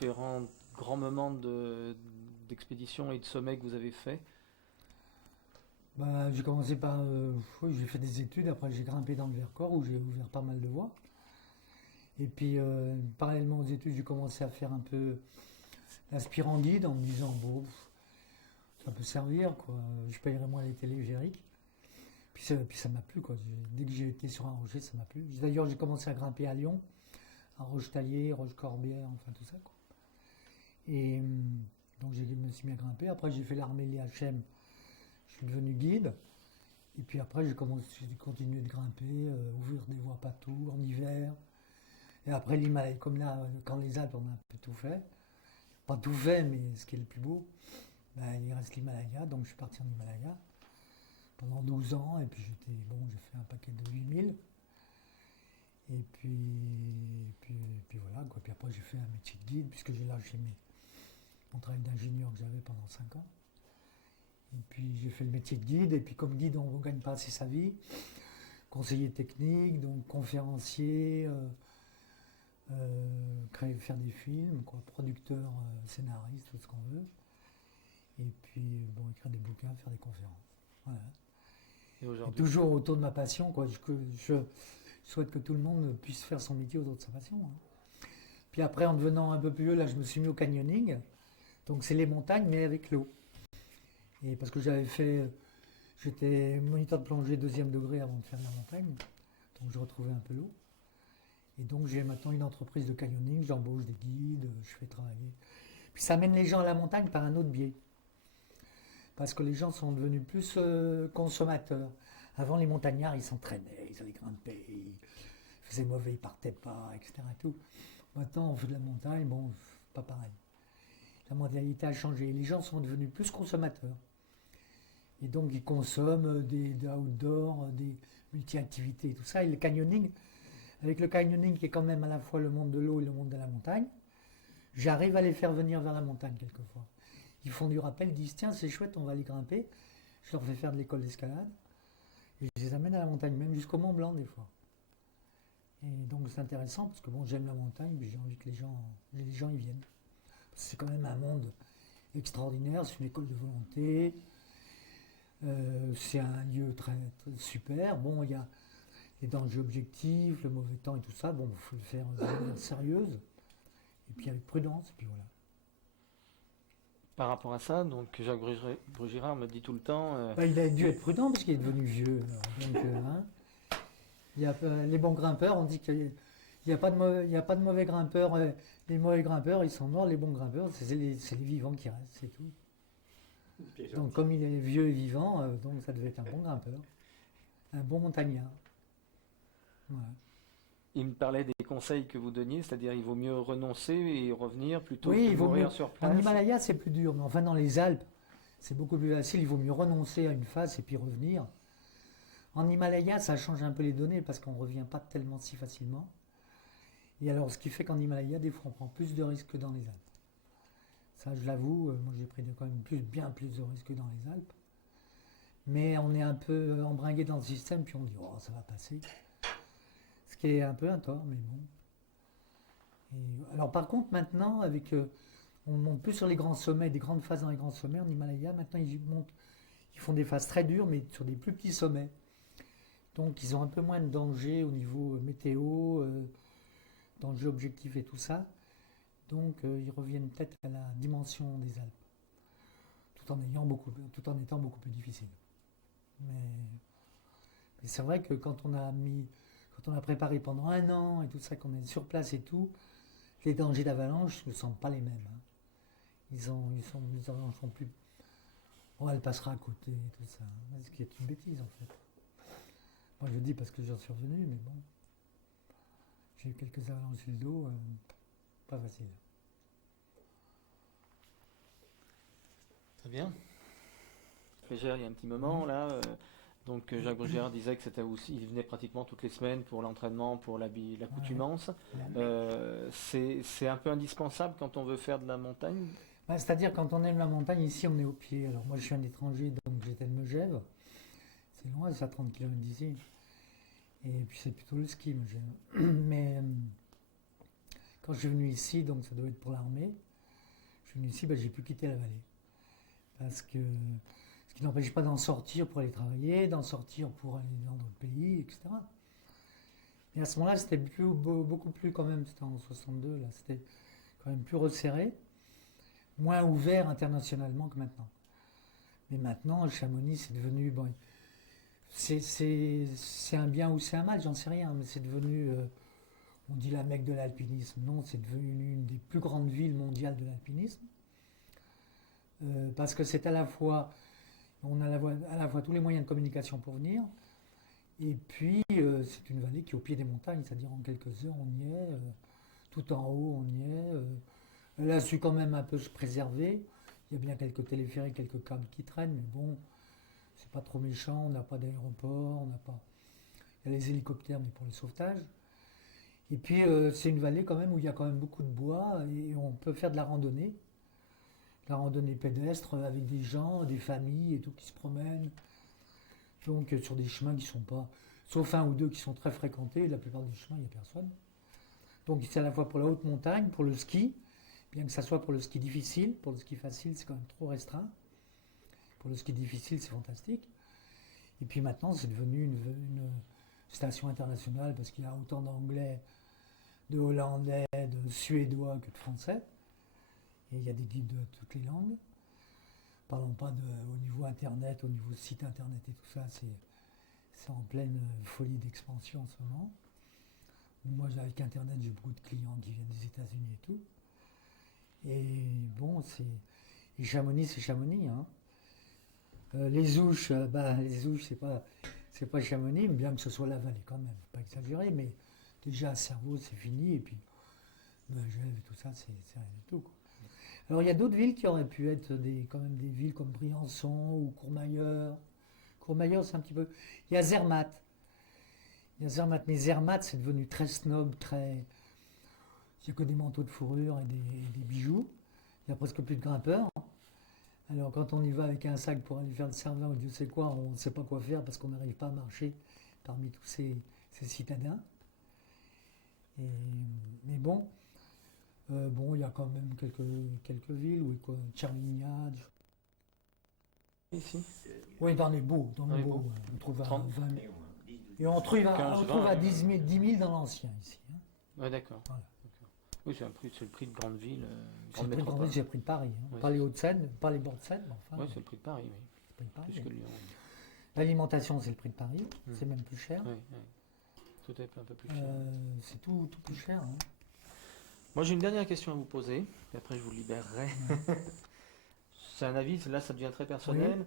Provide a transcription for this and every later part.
différents grands moments d'expédition et de sommet que vous avez fait? Bah, j'ai commencé par. Oui, j'ai fait des études, après j'ai grimpé dans le Vercors où j'ai ouvert pas mal de voies. Et puis, parallèlement aux études, j'ai commencé à faire un peu l'aspirant guide en me disant, bon, ça peut servir, quoi. Je payerai moins les téléphériques. Puis ça m'a plu, quoi. Dès que j'ai été sur un rocher, ça m'a plu. D'ailleurs, j'ai commencé à grimper à Lyon, à Roche-Taillée, Roche-Corbière, enfin tout ça, quoi. Et donc, je me suis mis à grimper. Après, j'ai fait l'armée, l'IHM. Je suis devenu guide. Et puis après, j'ai continué de grimper, ouvrir des voies partout, en hiver. Et après l'Himalaya, comme là, quand les Alpes, on a un peu tout fait. Pas tout fait, mais ce qui est le plus beau, ben, il reste l'Himalaya. Donc je suis parti en Himalaya pendant 12 ans. Et puis j'ai fait un paquet de 8000. Et puis voilà, quoi. Puis après, j'ai fait un métier de guide, puisque j'ai lâché mon travail d'ingénieur que j'avais pendant 5 ans. Et puis j'ai fait le métier de guide. Et puis comme guide, on ne gagne pas assez sa vie. Conseiller technique, donc conférencier, faire des films, quoi, producteur, scénariste, tout ce qu'on veut. Et puis, bon, écrire des bouquins, faire des conférences. Voilà. Et Et aujourd'hui? toujours autour de ma passion, quoi. Je souhaite que tout le monde puisse faire son métier autour de sa passion, hein. Puis après, en devenant un peu plus vieux, là, je me suis mis au canyoning. Donc, c'est les montagnes, mais avec l'eau. Et parce que j'étais moniteur de plongée deuxième degré avant de faire la montagne. Donc, je retrouvais un peu l'eau. Et donc j'ai maintenant une entreprise de canyoning, j'embauche des guides, je fais travailler. Puis ça amène les gens à la montagne par un autre biais. Parce que les gens sont devenus plus consommateurs. Avant, les montagnards, ils s'entraînaient, ils allaient grimper, ils faisaient mauvais, ils partaient pas, etc. Tout. Maintenant, on fait de la montagne, bon, pas pareil. La mondialité a changé. Les gens sont devenus plus consommateurs. Et donc, ils consomment des outdoors, des multi-activités, tout ça. Et le canyoning, avec le canyoning qui est quand même à la fois le monde de l'eau et le monde de la montagne, j'arrive à les faire venir vers la montagne quelquefois. Ils font du rappel, ils disent tiens c'est chouette, on va aller grimper. Je leur fais faire de l'école d'escalade et je les amène à la montagne, même jusqu'au Mont Blanc des fois. Et donc c'est intéressant parce que bon j'aime la montagne, mais j'ai envie que les gens y viennent. C'est quand même un monde extraordinaire, c'est une école de volonté, c'est un lieu très super. Bon il y a les dangers objectifs, le mauvais temps et tout ça, bon il faut le faire de manière sérieuse et puis avec prudence, et puis voilà. Par rapport à ça, donc Jacques Brugirard me dit tout le temps, Bah, il a dû être prudent parce qu'il est devenu vieux. Alors. Donc, hein, les bons grimpeurs, on dit qu'il n'y a, pas de il y a pas de mauvais grimpeurs. Les mauvais grimpeurs, ils sont morts. Les bons grimpeurs, c'est les vivants qui restent, c'est tout. Donc comme il est vieux et vivant, donc ça devait être un bon grimpeur. Un bon montagnard. Voilà. il me parlait des conseils que vous donniez, c'est-à-dire il vaut mieux renoncer et revenir plutôt Oui, que il vaut mieux. mourir sur En place. Himalaya, c'est plus dur, mais enfin dans les Alpes, c'est beaucoup plus facile. Il vaut mieux renoncer à une phase et puis revenir. En Himalaya, ça change un peu les données parce qu'on ne revient pas tellement si facilement. Et alors, ce qui fait qu'en Himalaya, des fois, on prend plus de risques que dans les Alpes. Ça, je l'avoue, moi j'ai pris quand même bien plus de risques que dans les Alpes. Mais on est un peu embringué dans le système, puis on dit, oh, ça va passer. Ce qui est un peu un tort, mais bon. Alors, par contre, maintenant, on monte plus sur les grands sommets, des grandes phases dans les grands sommets en Himalaya. Maintenant, ils font des phases très dures, mais sur des plus petits sommets. Donc, ils ont un peu moins de danger au niveau météo, danger objectif et tout ça. Donc ils reviennent peut-être à la dimension des Alpes, tout en étant beaucoup plus difficile. Mais c'est vrai que quand on a préparé pendant un an et tout ça, qu'on est sur place et tout, les dangers d'avalanche ne sont pas les mêmes, hein. Les avalanches sont plus. Oh, elle passera à côté et tout ça, hein. Ce qui est une bêtise en fait. Moi je le dis parce que j'en suis revenu, mais bon, j'ai eu quelques avalanches sur le dos, pas facile. Très bien. Frégère, il y a un petit Mmh. moment là. Donc Jacques Brugirard disait que c'était aussi, il venait pratiquement toutes les semaines pour l'entraînement, pour Ouais. l'accoutumance. Ouais. C'est un peu indispensable quand on veut faire de la montagne. Bah, c'est-à-dire quand on aime la montagne, ici on est au pied. Alors moi je suis un étranger, donc j'étais de Megève. C'est loin, c'est à 30 km d'ici. Et puis c'est plutôt le ski, Megève. Mais quand je suis venu ici, donc ça doit être pour l'armée, je suis venu ici, ben, j'ai pu quitter la vallée. Parce que, ce qui n'empêche pas d'en sortir pour aller travailler, d'en sortir pour aller dans d'autres pays, etc. Et à ce moment-là, c'était beaucoup plus quand même, c'était en 62, là, c'était quand même plus resserré, moins ouvert internationalement que maintenant. Mais maintenant, Chamonix, c'est devenu, bon, c'est un bien ou c'est un mal, j'en sais rien, mais c'est devenu, on dit la Mecque de l'alpinisme. Non, c'est devenu une des plus grandes villes mondiales de l'alpinisme. Parce que c'est à la fois, on a à la fois tous les moyens de communication pour venir, et puis c'est une vallée qui est au pied des montagnes, c'est-à-dire en quelques heures on y est, tout en haut on y est. Elle a su quand même un peu se préserver. Il y a bien quelques téléphériques, quelques câbles qui traînent, mais bon, c'est pas trop méchant, on n'a pas d'aéroport, on n'a pas. Il y a les hélicoptères, mais pour le sauvetage. Et puis c'est une vallée quand même où il y a quand même beaucoup de bois et on peut faire de la randonnée pédestre avec des gens, des familles et tout qui se promènent. Donc sur des chemins qui sont pas, sauf un ou deux qui sont très fréquentés, la plupart des chemins il n'y a personne. Donc c'est à la fois pour la haute montagne, pour le ski, bien que ça soit pour le ski difficile, pour le ski facile c'est quand même trop restreint. Pour le ski difficile c'est fantastique. Et puis maintenant c'est devenu une station internationale parce qu'il y a autant d'anglais, de hollandais, de suédois que de français. Et il y a des guides de toutes les langues. Parlons pas au niveau internet, au niveau site internet et tout ça, c'est en pleine folie d'expansion en ce moment. Moi, avec internet, j'ai beaucoup de clients qui viennent des États-Unis et tout. Et bon, et Chamonix, c'est Chamonix. Hein. Les Ouches, c'est pas Chamonix, bien que ce soit la vallée quand même, faut pas exagérer, mais déjà Cerveau, c'est fini, et puis Megève et tout ça, c'est rien du tout. Quoi. Alors il y a d'autres villes qui auraient pu être quand même des villes comme Briançon ou Courmayeur. Courmayeur, c'est un petit peu. Il y a Zermatt. Mais Zermatt, c'est devenu très snob, très. Il n'y a que des manteaux de fourrure et des bijoux. Il n'y a presque plus de grimpeurs. Alors quand on y va avec un sac pour aller faire le Cervin ou Dieu sait quoi, on ne sait pas quoi faire parce qu'on n'arrive pas à marcher parmi tous ces citadins. Mais bon. Bon, il y a quand même quelques villes, oui, quoi, Tchernignad. Ici. Oui, dans les beaux, Beaux. on trouve à 30. 20 000. Et on trouve 15, à 10 000 dans l'ancien ici. Hein. Ouais, d'accord. Voilà. Oui, c'est le prix de grande ville, C'est grande le prix de métropole. Grande Ville, j'ai pris de Paris. Hein. Ouais, Pas les Hauts-de-Seine, pas les Bords-de-Seine, mais enfin. Oui, c'est le prix de Paris, oui. C'est le prix de Paris. Plus que Lyon. L'alimentation, c'est le prix de Paris. C'est même plus cher. Oui, oui. Tout est un peu plus cher. C'est tout plus cher. Hein. Moi, j'ai une dernière question à vous poser, et après je vous libérerai. C'est un avis, là ça devient très personnel.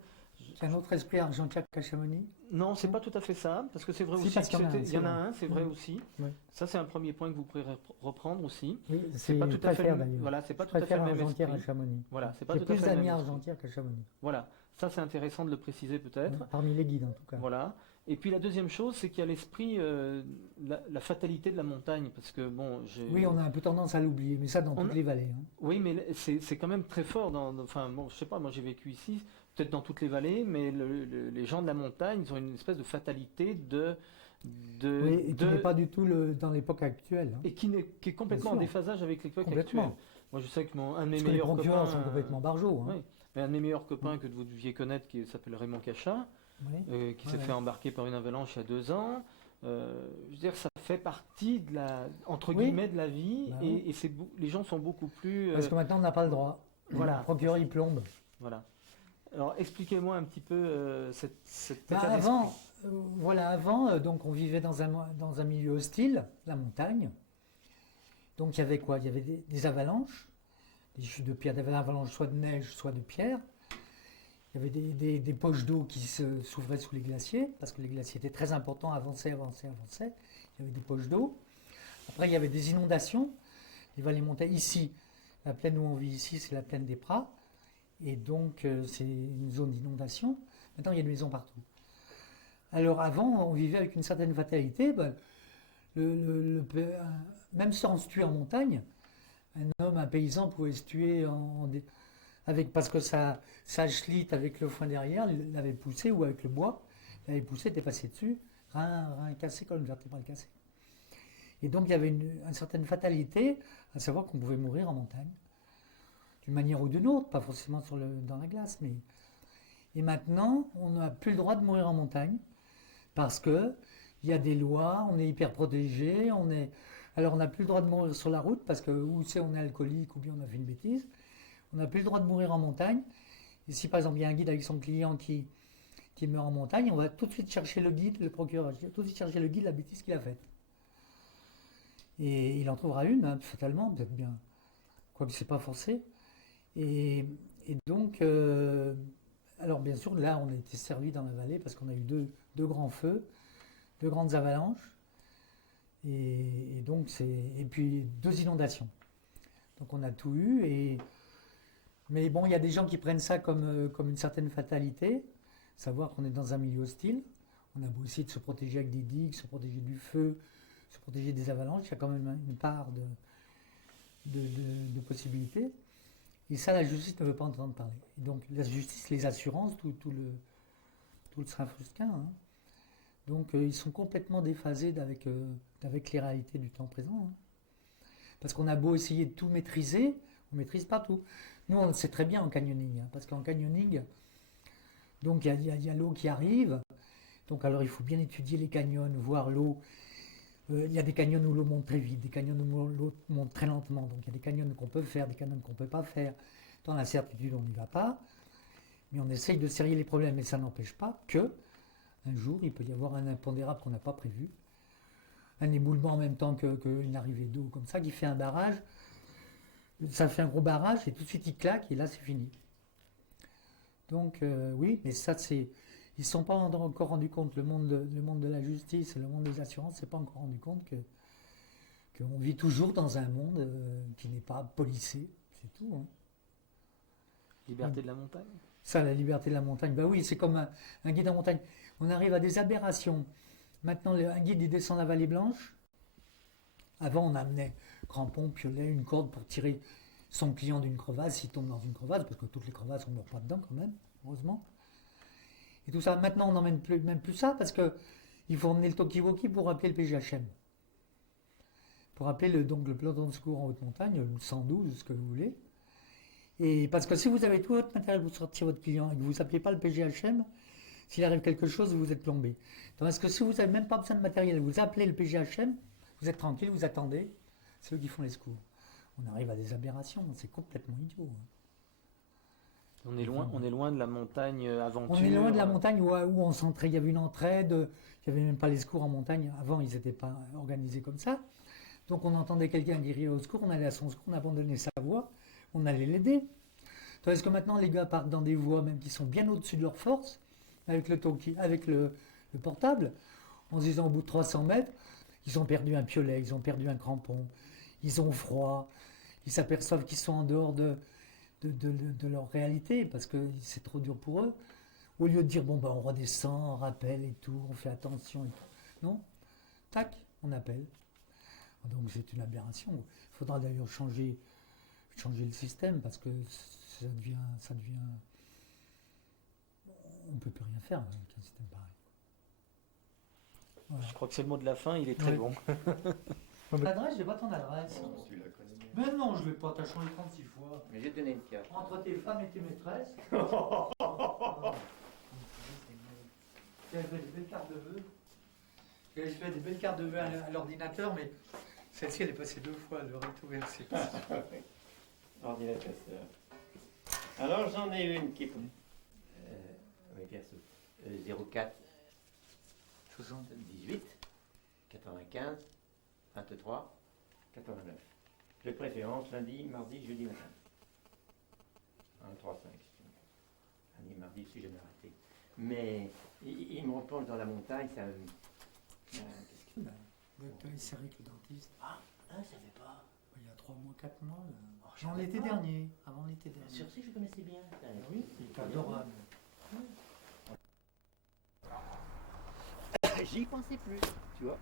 C'est un autre esprit argentiaque qu'à Chamonix. Non, c'est pas tout à fait ça, parce que c'est vrai Si, aussi. parce qu'il y en a un, Il y en a c'est un, c'est vrai aussi. Oui. Ça, c'est un premier point que vous pourrez reprendre aussi. Oui, C'est pas tout à fait d'ailleurs. voilà, c'est pas Je tout à fait préfère le même Argentière à esprit. Chamonix. Voilà, c'est pas J'ai tout à plus fait le d'amis même esprit. Argentières qu'à Chamonix. Voilà, ça c'est intéressant de le préciser peut-être. Parmi les guides en tout cas. Voilà. Et puis la deuxième chose, c'est qu'il y a l'esprit, la fatalité de la montagne, parce que bon, Oui, on a un peu tendance à l'oublier, mais ça dans toutes les vallées. Hein. Oui, mais c'est quand même très fort. Enfin, bon, je sais pas, moi j'ai vécu ici, peut-être dans toutes les vallées, mais les gens de la montagne, ils ont une espèce de fatalité Oui, et qui n'est pas du tout dans l'époque actuelle. Hein. et qui est complètement en Bien sûr. déphasage avec l'époque Complètement. actuelle. Moi, je sais que un de mes Parce que les meilleurs procureurs copains, sont complètement barjots. Hein. oui, mais un de mes meilleurs copains que vous deviez connaître, qui s'appelle Raymond Cachat, Oui. qui s'est fait embarquer par une avalanche il y a 2 ans. Je veux dire, ça fait partie de entre Oui. guillemets de la vie, Bah et les gens sont beaucoup plus. Parce que maintenant on n'a pas le droit. Voilà. Le procureur il plombe. Voilà. Alors, expliquez-moi un petit peu cet Bah, état avant, donc on vivait dans un milieu hostile, la montagne. Donc il y avait quoi? Il y avait des avalanches, des chutes de pierre, des avalanches soit de neige, soit de pierre. Il y avait des poches d'eau qui s'ouvraient sous les glaciers, parce que les glaciers étaient très importants, avançaient. Il y avait des poches d'eau. Après, il y avait des inondations. Les vallées montaient ici. La plaine où on vit ici, c'est la plaine des Prats. Et donc, c'est une zone d'inondation. Maintenant, il y a des maisons partout. Alors, avant, on vivait avec une certaine fatalité. Ben, même sans se tuer en montagne, un paysan pouvait se tuer parce que sa chelite avec le foin derrière l'avait poussé, ou avec le bois, l'avait poussé, était passé dessus, rein cassé, colonne vertébrale cassée. Et donc il y avait une certaine fatalité, à savoir qu'on pouvait mourir en montagne, d'une manière ou d'une autre, pas forcément dans la glace, mais... Et maintenant, on n'a plus le droit de mourir en montagne, parce que il y a des lois, on est hyper protégé, alors on n'a plus le droit de mourir sur la route, parce que ou c'est on est alcoolique, ou bien on a fait une bêtise, on n'a plus le droit de mourir en montagne, et si par exemple il y a un guide avec son client qui meurt en montagne, on va tout de suite chercher le guide, le procureur, tout de suite chercher le guide, la bêtise qu'il a faite. Et il en trouvera une, hein, fatalement, peut-être bien. Quoique c'est pas forcé. Et, et donc, alors bien sûr, là, on a été servi dans la vallée parce qu'on a eu deux grands feux, deux grandes avalanches, et donc et puis deux inondations. Donc on a tout eu. Mais bon, il y a des gens qui prennent ça comme une certaine fatalité, savoir qu'on est dans un milieu hostile. On a beau essayer de se protéger avec des digues, se protéger du feu, se protéger des avalanches, il y a quand même une part de possibilités. Et ça, la justice ne veut pas entendre parler. Et donc la justice, les assurances, tout le Saint-Frusquin, hein. Donc ils sont complètement déphasés avec les réalités du temps présent, hein. Parce qu'on a beau essayer de tout maîtriser, on ne maîtrise pas tout. Nous, on le sait très bien en canyoning, hein, parce qu'en canyoning, donc il y a l'eau qui arrive. Donc alors il faut bien étudier les canyons, voir l'eau. Il y a des canyons où l'eau monte très vite, des canyons où l'eau monte très lentement. Donc il y a des canyons qu'on peut faire, des canyons qu'on ne peut pas faire. Dans l'incertitude, on n'y va pas. Mais on essaye de serrer les problèmes. Mais ça n'empêche pas que un jour, il peut y avoir un impondérable qu'on n'a pas prévu. Un éboulement en même temps qu'une arrivée d'eau comme ça, qui fait un barrage. Ça fait un gros barrage et tout de suite il claque et là c'est fini. Donc oui, mais ça c'est... Ils ne se sont pas encore rendus compte, le monde de la justice et le monde des assurances ne s'est pas encore rendu compte qu'on vit toujours dans un monde qui n'est pas policé, c'est tout, hein. Liberté de la montagne. Ça, la liberté de la montagne, bah oui, c'est comme un guide en montagne. On arrive à des aberrations. Maintenant, un guide, il descend la vallée blanche. Avant, on amenait crampons, piolets, une corde pour tirer son client d'une crevasse, s'il tombe dans une crevasse, parce que toutes les crevasses, on ne meurt pas dedans quand même, heureusement. Et tout ça, maintenant, on n'emmène même plus ça, parce qu'il faut emmener le talkie-walkie pour appeler le PGHM. Pour appeler donc le peloton de secours en haute montagne, le 112, ce que vous voulez. Et parce que si vous avez tout votre matériel pour sortir votre client et que vous n'appelez pas le PGHM, s'il arrive quelque chose, vous êtes plombé. Tandis que si vous n'avez même pas besoin de matériel, vous appelez le PGHM, vous êtes tranquille, vous attendez, c'est eux qui font les secours. On arrive à des aberrations, c'est complètement idiot, hein. On est loin de la montagne aventure. On est loin de la montagne où on s'entraide, il y avait une entraide, il n'y avait même pas les secours en montagne. Avant, ils n'étaient pas organisés comme ça. Donc on entendait quelqu'un qui riait au secours, on allait à son secours, on abandonnait sa voie, on allait l'aider. Tandis que maintenant, les gars partent dans des voies même qui sont bien au-dessus de leur force, avec le portable, en se disant au bout de 300 mètres, ils ont perdu un piolet, ils ont perdu un crampon, ils ont froid, ils s'aperçoivent qu'ils sont en dehors de leur réalité, parce que c'est trop dur pour eux. Au lieu de dire, bon, ben, on redescend, on rappelle et tout, on fait attention et tout. Non, tac, on appelle. Donc c'est une aberration. Il faudra d'ailleurs changer le système, parce que ça devient... On ne peut plus rien faire avec un système pareil. Voilà. Je crois que c'est le mot de la fin, il est très bon. L'adresse, j'ai pas ton adresse. Non, tu la connais bien. Mais non, je vais pas, t'as changé 36 fois. Mais j'ai donné une carte. Entre tes femmes et tes maîtresses. J'avais fait des belles cartes de vœux. J'avais fait des belles cartes de vœux à l'ordinateur, mais celle-ci, elle est passée 2 fois, le recto versé. Ordinateur. Alors j'en ai une qui est... oui, perso. 04 78 95 23 89. De préférence lundi, mardi, jeudi matin. 1, 3, 5. Lundi, mardi, si jamais arrêté. Mais il me replonge dans la montagne, ça me... qu'est-ce que... Docteur Isseric, le dentiste. Ah, ça fait pas. Il y a 3 mois, 4 mois. Là. Oh, Avant l'été dernier. Avant l'été dernier. Sur ci, je connaissais bien. Oui, il est adorable. J'y pensais plus, tu vois.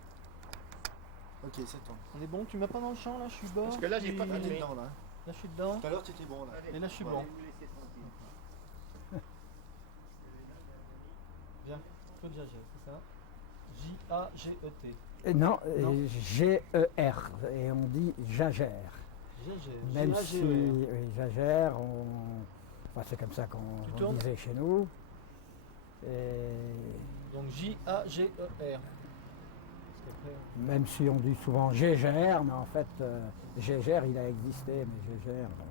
Ok, c'est toi. On est bon, tu m'as pas dans le champ là, je suis bas. Parce que là, j'ai pas Ah, t'es filmé. dedans là. Là, je suis dedans. Tout à l'heure, tu étais bon là. Et là, je suis Allez, bon. vous laissez tranquille. Bien. Claude Jaget, c'est ça. J-A-G-E-T. Non, Non. G-E-R, et on dit jagère. Même si, oui, jagère, enfin, c'est comme ça Tu qu'on tournes disait chez nous. Et Donc J-A-G-E-R. Parce qu'après, même si on dit souvent gégère, mais en fait, gégère, il a existé, mais gégère, bon.